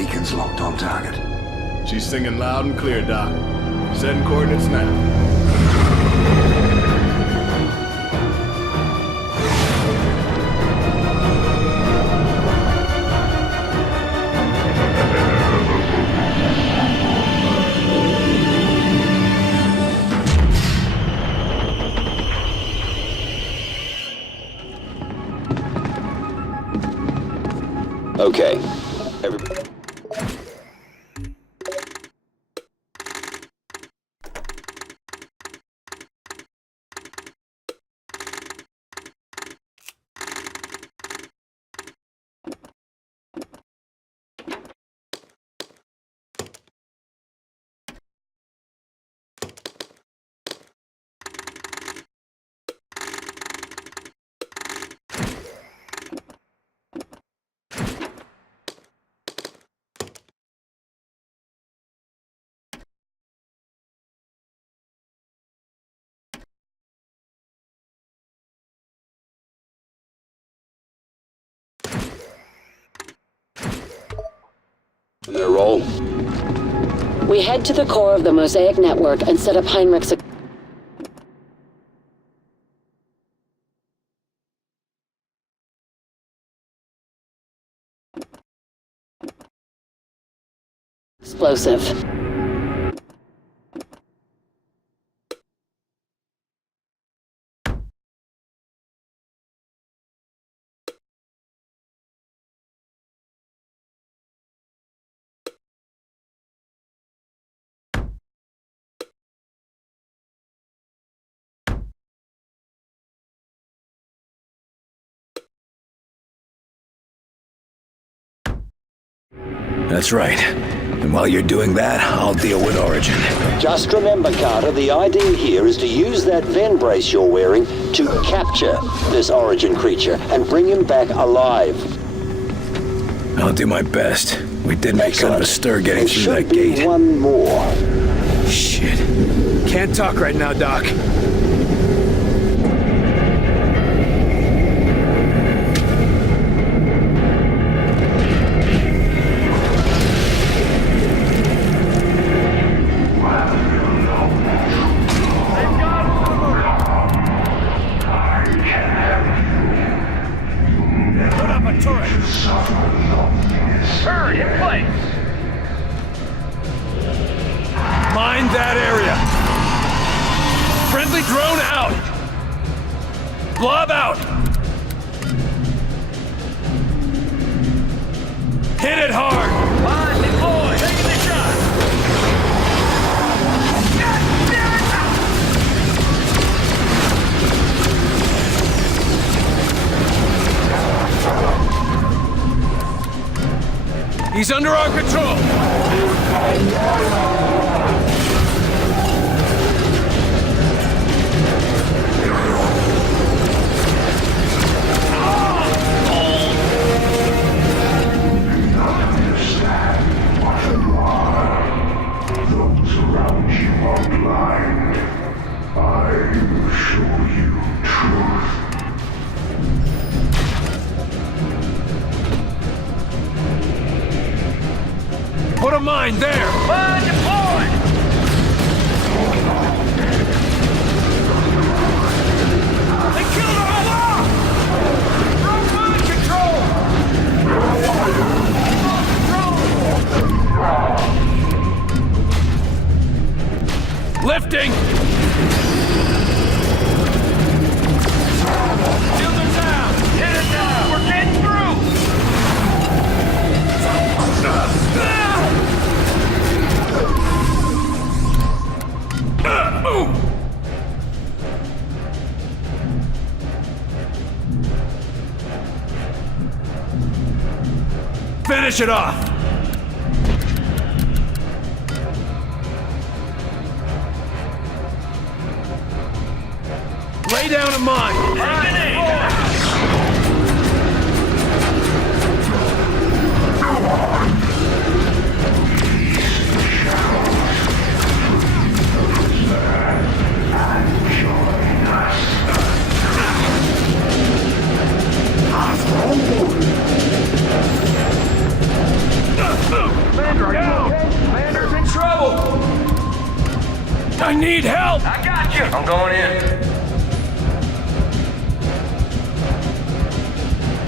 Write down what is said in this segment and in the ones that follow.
Beacon's locked on target. She's singing loud and clear, Doc. Setting coordinates now. Okay. Everybody. Their role. We head to the core of the Mosaic network and set up Heinrich's explosive. That's right. And while you're doing that, I'll deal with Origin. Just remember, Carter, the idea here is to use that Ven brace you're wearing to capture this Origin creature and bring him back alive. I'll do my best. We did make kind of a stir getting through that There should be gate. one more. Shit. Can't talk right now, Doc. Mind that area. Friendly drone out. Blob out. Hit it hard. Deploy. Taking the shot. He's under our control. Put a mine there! Mine deployed! They killed our all off! Wrong mine control! Lifting! Shields are down! Hit it down! We're getting through! Finish it off! Lay down a mine! I need help! I got you! I'm going in.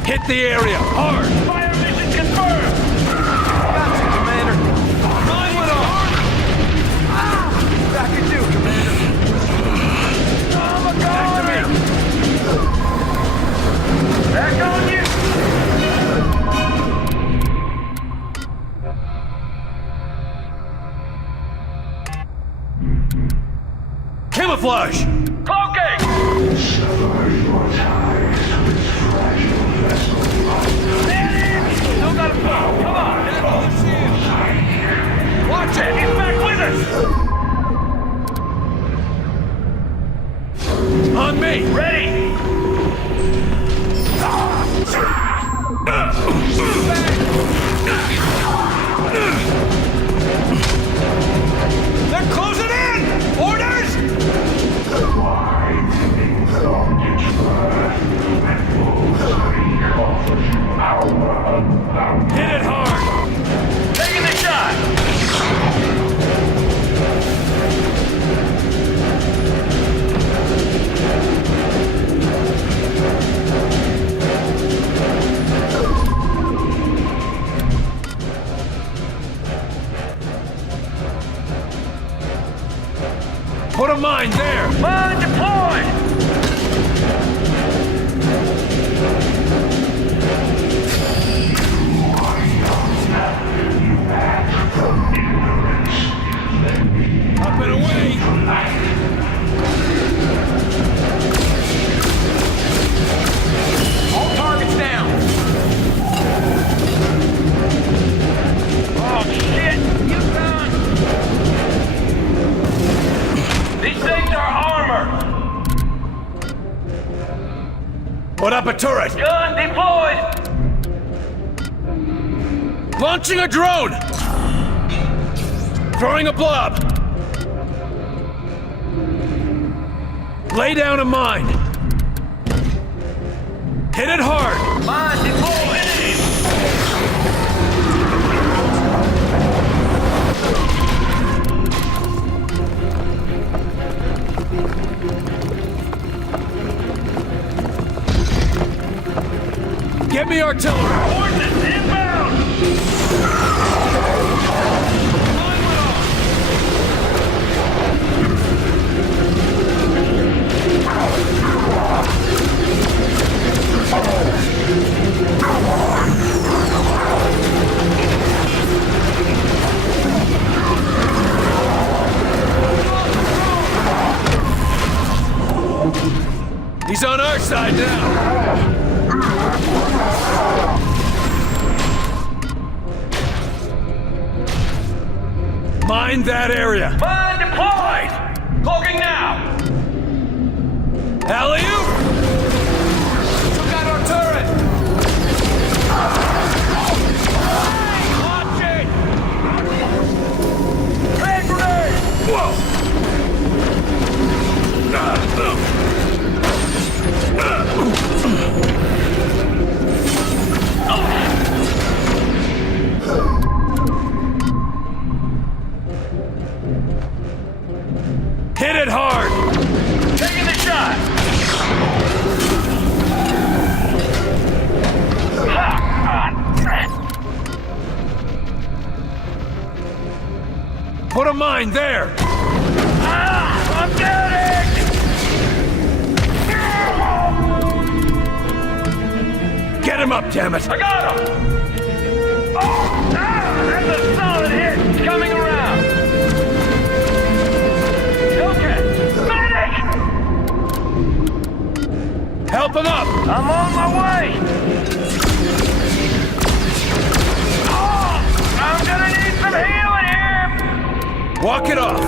Hit the area, hard! Fire mission confirmed! Got you, Commander. Mine went off! Back at you, Commander. I'm a goner! Back on you! Camouflage! Cloaking! Still got a bow. Come on! Watch it! He's back with us! On me! Ready! They're closing in! Orders! Hit it hard! Taking the shot! Put a mine there! Mine deployed! Up and away! All targets down! Oh shit! You done! These things are armor! Put up a turret! Gun deployed! Launching a drone! Throwing a blob! Lay down a mine! Hit it hard! Mine deployed! Get me artillery! Ordnance inbound! Mine went off! He's on our side now! Mine that area! Mine deployed! Cloaking now! Alley-oop! Took out our turret! Watch it! Hand grenade! Whoa! Hit it hard! Taking the shot! Put a mine there! I'm getting! Get him up, damn it! I got him! Oh, that's a solid hit! Coming around! Help him up! I'm on my way! Oh! I'm gonna need some healing here! Walk it off!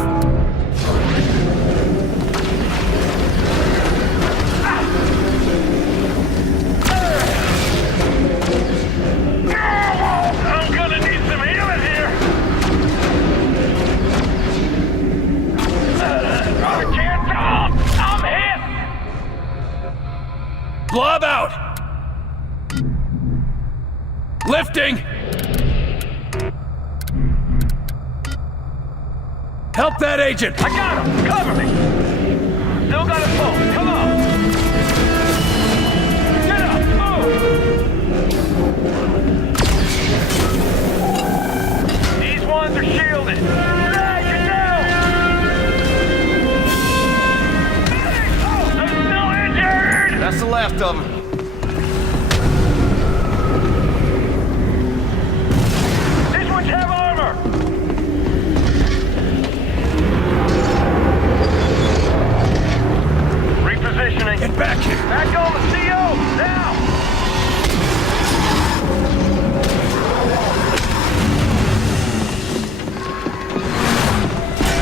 I'm gonna need some healing here! I can't talk! I'm hit! Blob out! Lifting! Help that agent! I got him! Cover me! Still got his phone. Come on! Get up! Move! These ones are shielded. Drag it down! Oh, they're still injured! That's the last of them. These ones have armor! Repositioning. Get back here. Back on the CO. Now.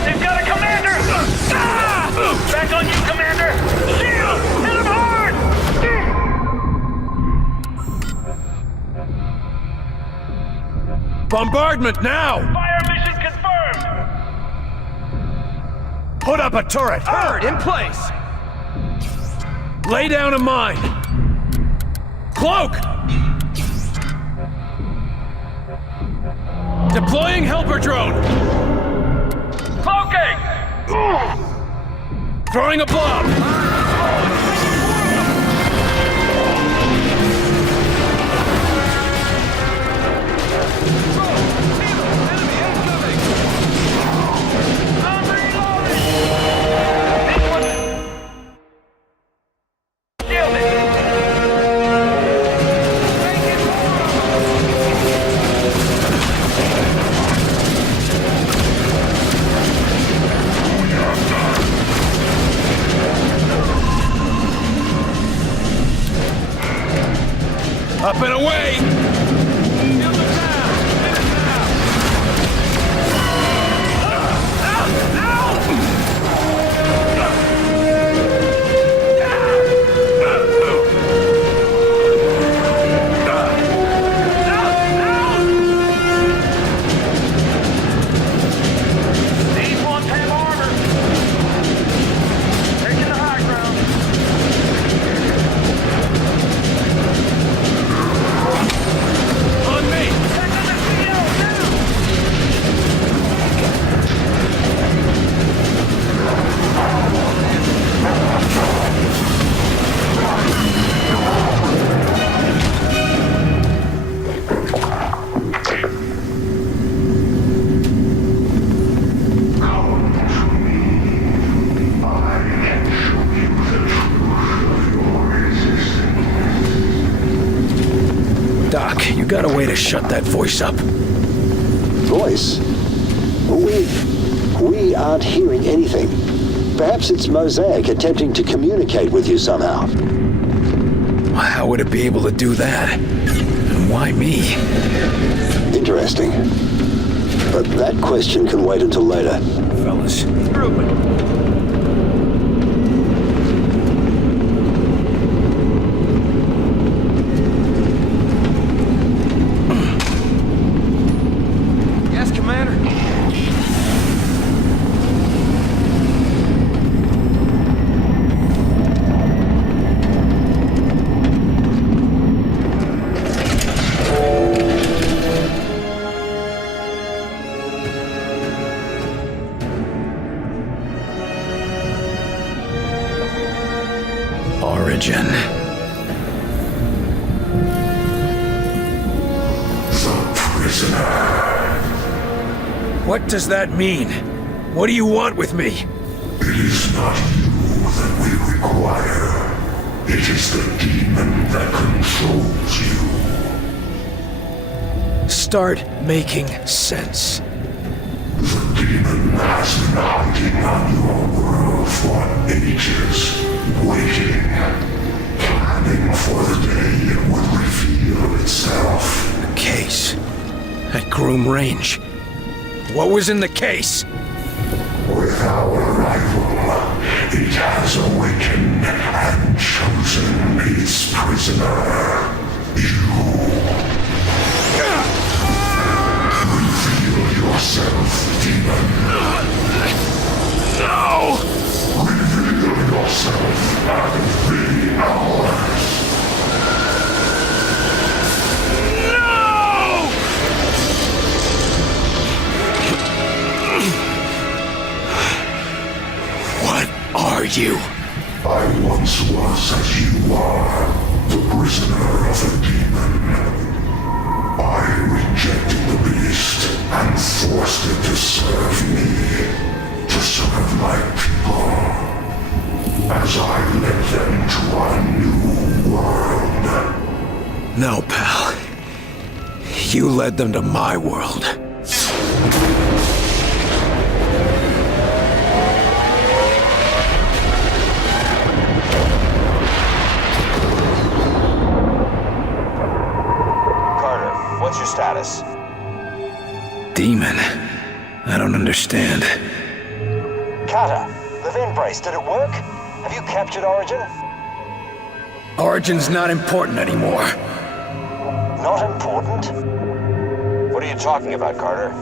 They've got a commander. Ah! Back on you, commander. Shield. Hit him hard. Bombardment now. Fire mission confirmed. Put up a turret. Heard. In place. Lay down a mine! Cloak! Deploying helper drone! Cloaking! Throwing a blob! Up and away! These ones have armor. Taking the high ground. On me! Back on the CO now! Doc, you got a way to shut that voice up? Voice? We aren't hearing anything. Perhaps it's Mosaic attempting to communicate with you somehow. How would it be able to do that? And why me? Interesting. But that question can wait until later. Fellas, Yes, Commander. Origin. What does that mean? What do you want with me? It is not you that we require. It is the demon that controls you. Start making sense. The demon has been hiding on your world for ages, waiting, planning for the day it would reveal itself. The case. At Groom Range. What was in the case? With our arrival, it has awakened and chosen its prisoner. You. Reveal yourself, demon. No! Reveal yourself and be ours. No! made you? I once was as you are, the prisoner of a demon. I rejected the beast and forced it to serve me, to serve my people, as I led them to a new world. No, pal. You led them to my world. What's your status? Demon. I don't understand. Carter, the vent brace, did it work? Have you captured Origin? Origin's not important anymore. Not important? What are you talking about, Carter?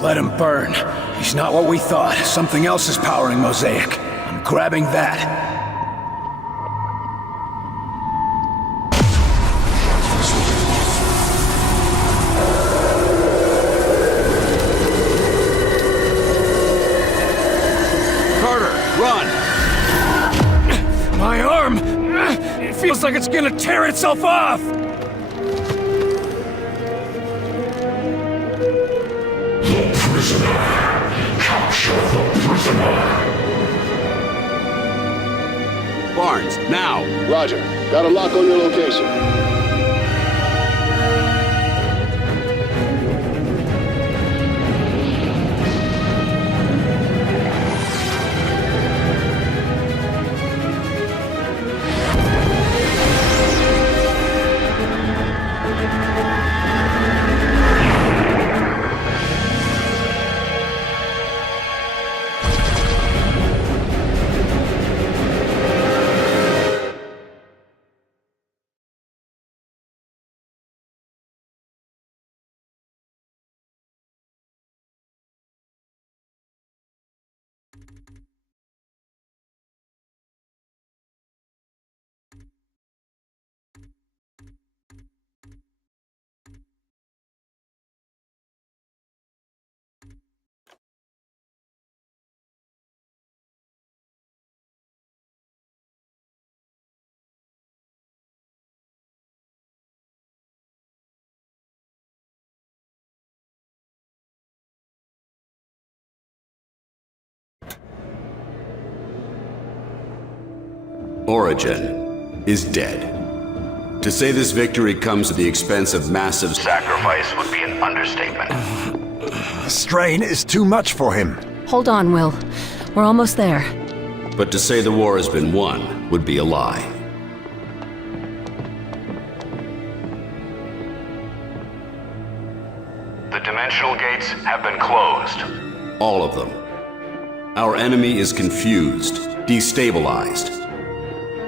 Let him burn. He's not what we thought. Something else is powering Mosaic. I'm grabbing that. My arm! It feels like it's gonna tear itself off! The prisoner! Capture the prisoner! Barnes, now! Roger. Got a lock on your location. Origin is dead. To say this victory comes at the expense of massive Sacrifice would be an understatement. The strain is too much for him. Hold on, Will. We're almost there. But to say the war has been won would be a lie. The dimensional gates have been closed. All of them. Our enemy is confused, destabilized.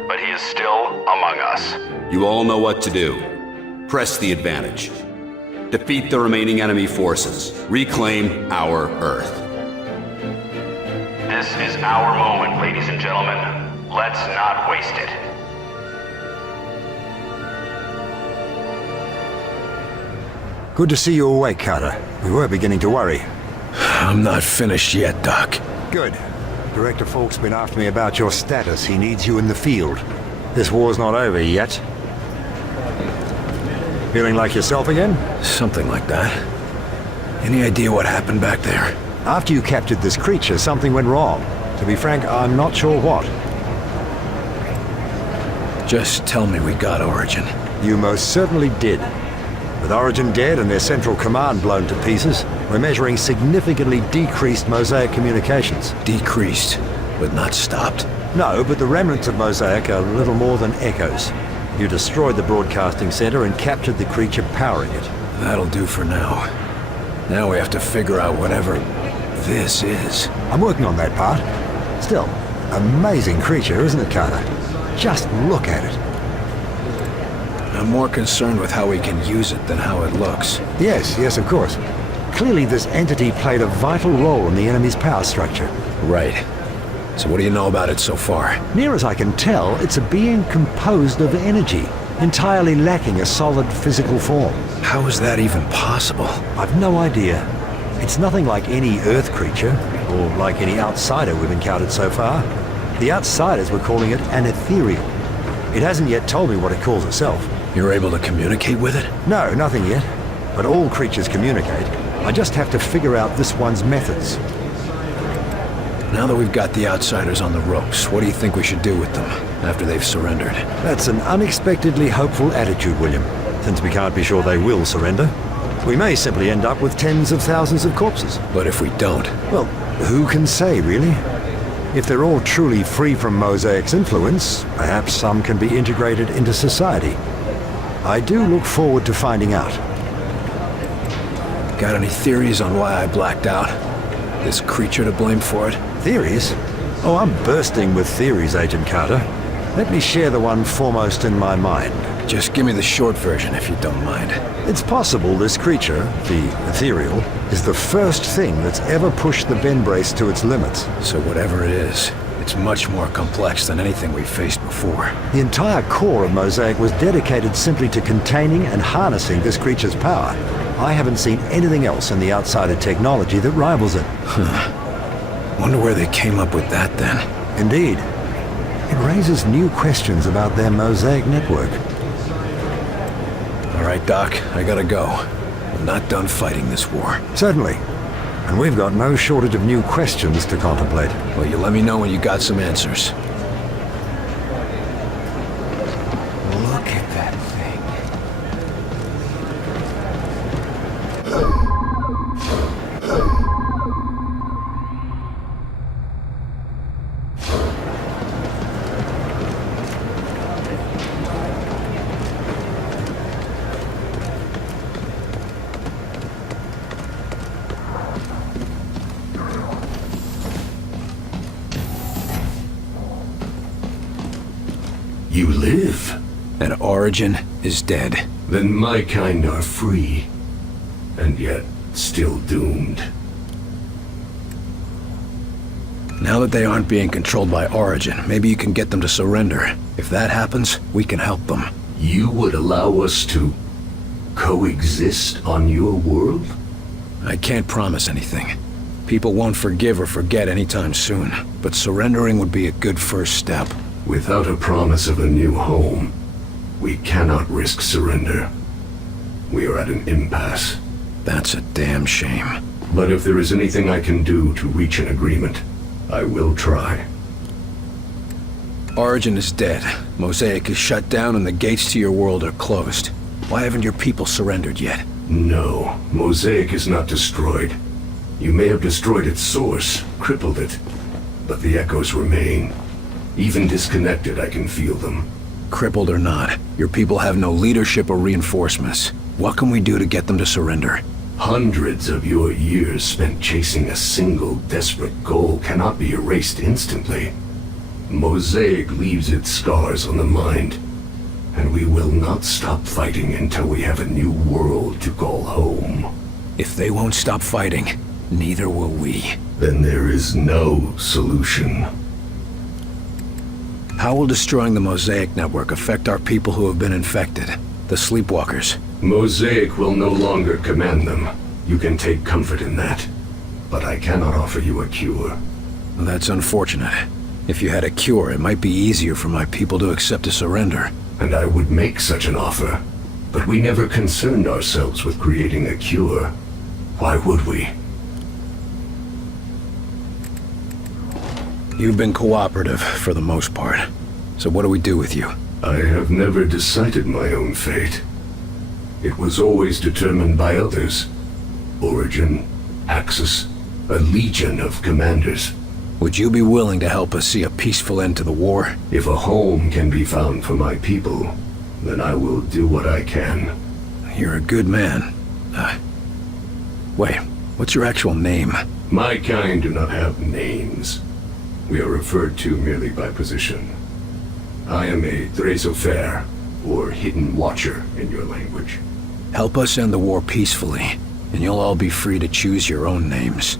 But he is still among us. You all know what to do. Press the advantage. Defeat the remaining enemy forces. Reclaim our Earth. This is our moment, ladies and gentlemen. Let's not waste it. Good to see you awake, Carter. We were beginning to worry. I'm not finished yet, Doc. Good. Director Falk's been after me about your status. He needs you in the field. This war's not over yet. Feeling like yourself again? Something like that. Any idea what happened back there? After you captured this creature, something went wrong. To be frank, I'm not sure what. Just tell me we got Origin. You most certainly did. With Origin dead and their central command blown to pieces, we're measuring significantly decreased Mosaic communications. Decreased, but not stopped? No, but the remnants of Mosaic are little more than echoes. You destroyed the broadcasting center and captured the creature powering it. That'll do for now. Now we have to figure out whatever this is. I'm working on that part. Still, amazing creature, isn't it, Carter? Just look at it. I'm more concerned with how we can use it than how it looks. Yes, of course. Clearly this entity played a vital role in the enemy's power structure. Right. So what do you know about it so far? Near as I can tell, it's a being composed of energy, entirely lacking a solid physical form. How is that even possible? I've no idea. It's nothing like any Earth creature. or like any outsider we've encountered so far. The outsiders were calling it an ethereal. It hasn't yet told me what it calls itself. You're able to communicate with it? No, nothing yet. But all creatures communicate. I just have to figure out this one's methods. Now that we've got the outsiders on the ropes, what do you think we should do with them after they've surrendered? That's an unexpectedly hopeful attitude, William. Since we can't be sure they will surrender, we may simply end up with tens of thousands of corpses. But if we don't? Well, who can say, really? If they're all truly free from Mosaic's influence, perhaps some can be integrated into society. I do look forward to finding out. Got any theories on why I blacked out? This creature to blame for it? Theories? Oh, I'm bursting with theories, Agent Carter. Let me share the one foremost in my mind. Just give me the short version, if you don't mind. It's possible this creature, the ethereal, is the first thing that's ever pushed the Ben Brace to its limits. So whatever it is, it's much more complex than anything we've faced before. The entire core of Mosaic was dedicated simply to containing and harnessing this creature's power. I haven't seen anything else in the outsider technology that rivals it. Wonder where they came up with that then. Indeed. It raises new questions about their Mosaic network. All right, Doc, I gotta go. I'm not done fighting this war. Certainly. And we've got no shortage of new questions to contemplate. Well, you let me know when you got some answers. Look at that thing. You live? And Origin is dead. Then my kind are free. And yet, still doomed. Now that they aren't being controlled by Origin, maybe you can get them to surrender. If that happens, we can help them. You would allow us to coexist on your world? I can't promise anything. People won't forgive or forget anytime soon, but surrendering would be a good first step. Without a promise of a new home, we cannot risk surrender. We are at an impasse. That's a damn shame. But if there is anything I can do to reach an agreement, I will try. Origin is dead. Mosaic is shut down and the gates to your world are closed. Why haven't your people surrendered yet? No, Mosaic is not destroyed. You may have destroyed its source, crippled it, but the echoes remain. Even disconnected, I can feel them. Crippled or not, your people have no leadership or reinforcements. What can we do to get them to surrender? Hundreds of your years spent chasing a single desperate goal cannot be erased instantly. Mosaic leaves its scars on the mind, and we will not stop fighting until we have a new world to call home. If they won't stop fighting, neither will we. Then there is no solution. How will destroying the Mosaic network affect our people who have been infected? The Sleepwalkers? Mosaic will no longer command them. You can take comfort in that. But I cannot offer you a cure. Well, that's unfortunate. If you had a cure, it might be easier for my people to accept a surrender. And I would make such an offer. But we never concerned ourselves with creating a cure. Why would we? You've been cooperative, for the most part. So what do we do with you? I have never decided my own fate. It was always determined by others. Origin, Axis, a legion of commanders. Would you be willing to help us see a peaceful end to the war? If a home can be found for my people, then I will do what I can. You're a good man. Wait, what's your actual name? My kind do not have names. We are referred to merely by position. I am a Thrasofair, or Hidden Watcher in your language. Help us end the war peacefully, and you'll all be free to choose your own names.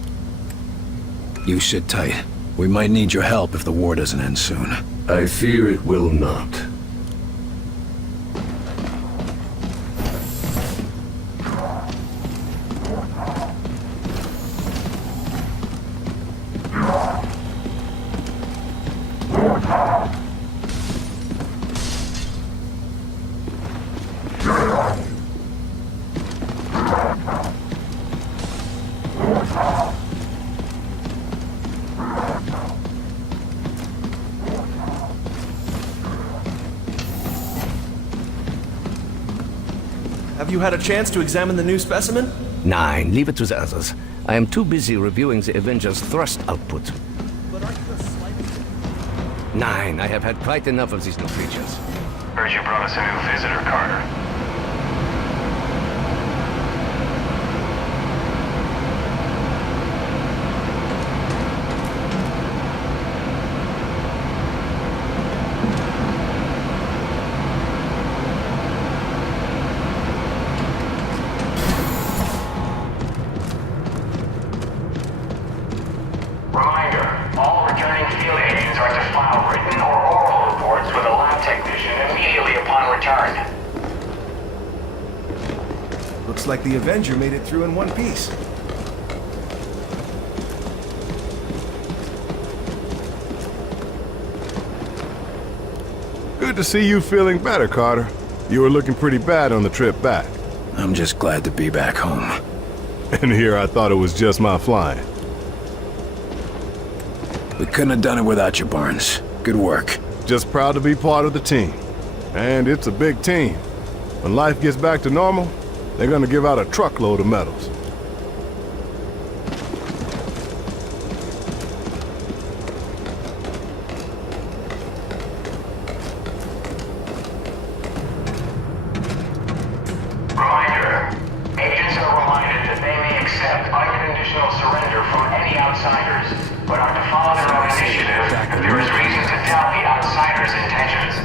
You sit tight. We might need your help if the war doesn't end soon. I fear it will not. You had a chance to examine the new specimen? 9. Leave it to the others. I am too busy reviewing the Avengers' thrust output. But aren't you the slightest... 9. I have had quite enough of these new creatures. Heard you brought us a new visitor, Carter. Reminder, all returning field agents are to file written or oral reports with a lab technician immediately upon return. Looks like the Avenger made it through in one piece. Good to see you feeling better, Carter. You were looking pretty bad on the trip back. I'm just glad to be back home. And here I thought it was just my flying. We couldn't have done it without you, Barnes. Good work. Just proud to be part of the team. And it's a big team. When life gets back to normal, they're gonna give out a truckload of medals. Reminder, agents are reminded that they may accept unconditional surrender from any outsiders, but are to follow their own initiative if there is reason to doubt the outsiders' intentions.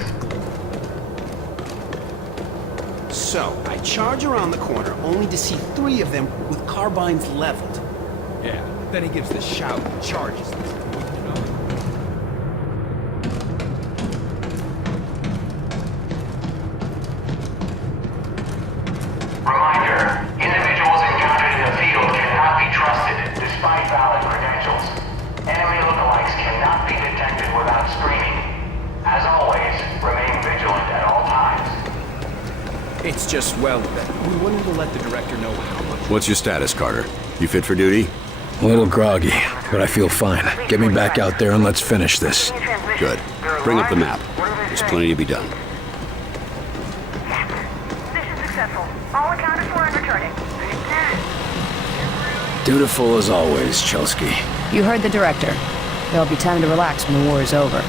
So, I charge around the corner only to see 3 of them with carbines leveled. Yeah, then he gives the shout and charges them. Reminder, individuals encountered in the field cannot be trusted despite valid credentials. Enemy lookalikes cannot be detected without screening. As always, remain vigilant at all times. It's just, well, we wanted to let the director know how much... What's your status, Carter? You fit for duty? A little groggy, but I feel fine. Get me back out there and let's finish this. Good. Bring up the map. There's plenty to be done. Mission successful. All accounted for and returning. Dutiful as always, Chelsky. You heard the director. There'll be time to relax when the war is over.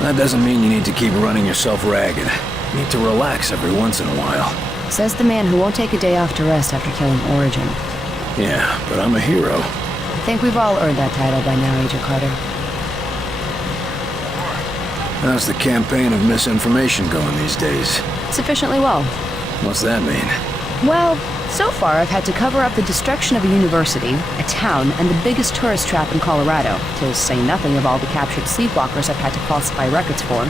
That doesn't mean you need to keep running yourself ragged. You need to relax every once in a while. Says the man who won't take a day off to rest after killing Origin. Yeah, but I'm a hero. I think we've all earned that title by now, Agent Carter. How's the campaign of misinformation going these days? Sufficiently well. What's that mean? Well, so far I've had to cover up the destruction of a university, a town, and the biggest tourist trap in Colorado, to say nothing of all the captured sleepwalkers I've had to falsify records for.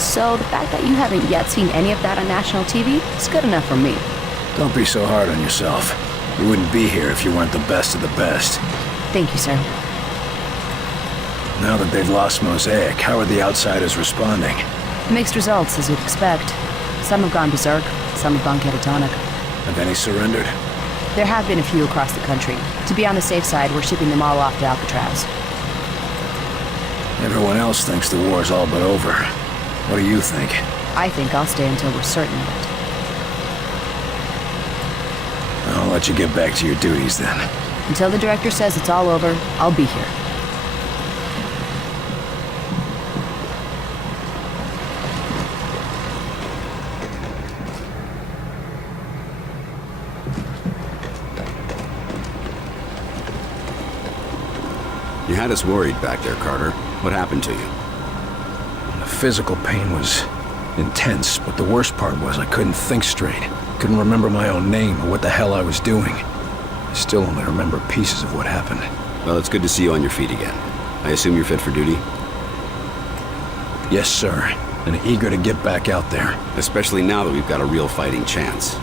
So the fact that you haven't yet seen any of that on national TV is good enough for me. Don't be so hard on yourself. You wouldn't be here if you weren't the best of the best. Thank you, sir. Now that they've lost Mosaic, how are the outsiders responding? Mixed results, as you'd expect. Some have gone berserk, some have gone catatonic. Have any surrendered? There have been a few across the country. To be on the safe side, we're shipping them all off to Alcatraz. Everyone else thinks the war's all but over. What do you think? I think I'll stay until we're certain of it. I'll let you get back to your duties then. Until the director says it's all over, I'll be here. You had us worried back there, Carter. What happened to you? The physical pain was intense, but the worst part was I couldn't think straight. Couldn't remember my own name or what the hell I was doing. I still only remember pieces of what happened. Well, it's good to see you on your feet again. I assume you're fit for duty? Yes, sir. And eager to get back out there. Especially now that we've got a real fighting chance.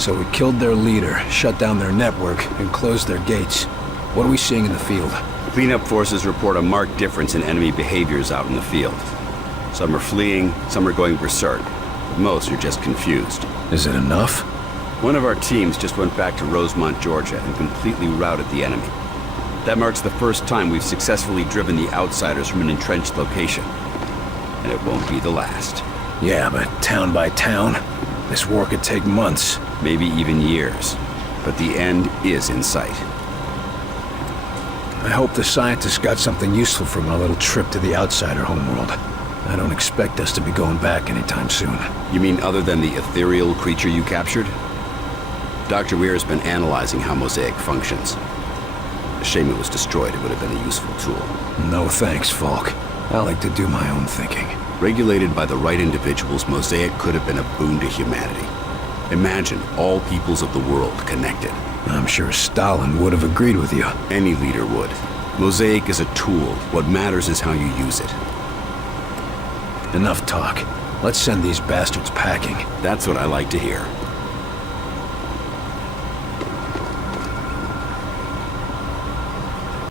So we killed their leader, shut down their network, and closed their gates. What are we seeing in the field? Cleanup forces report a marked difference in enemy behaviors out in the field. Some are fleeing, some are going berserk. Most are just confused. Is it enough? One of our teams just went back to Rosemont, Georgia, and completely routed the enemy. That marks the first time we've successfully driven the outsiders from an entrenched location. And it won't be the last. Yeah, but town by town, this war could take months. Maybe even years. But the end is in sight. I hope the scientists got something useful from our little trip to the outsider homeworld. I don't expect us to be going back anytime soon. You mean other than the ethereal creature you captured? Dr. Weir has been analyzing how Mosaic functions. A shame it was destroyed. It would have been a useful tool. No thanks, Falk. I like to do my own thinking. Regulated by the right individuals, Mosaic could have been a boon to humanity. Imagine all peoples of the world connected. I'm sure Stalin would have agreed with you. Any leader would. Mosaic is a tool. What matters is how you use it. Enough talk. Let's send these bastards packing. That's what I like to hear.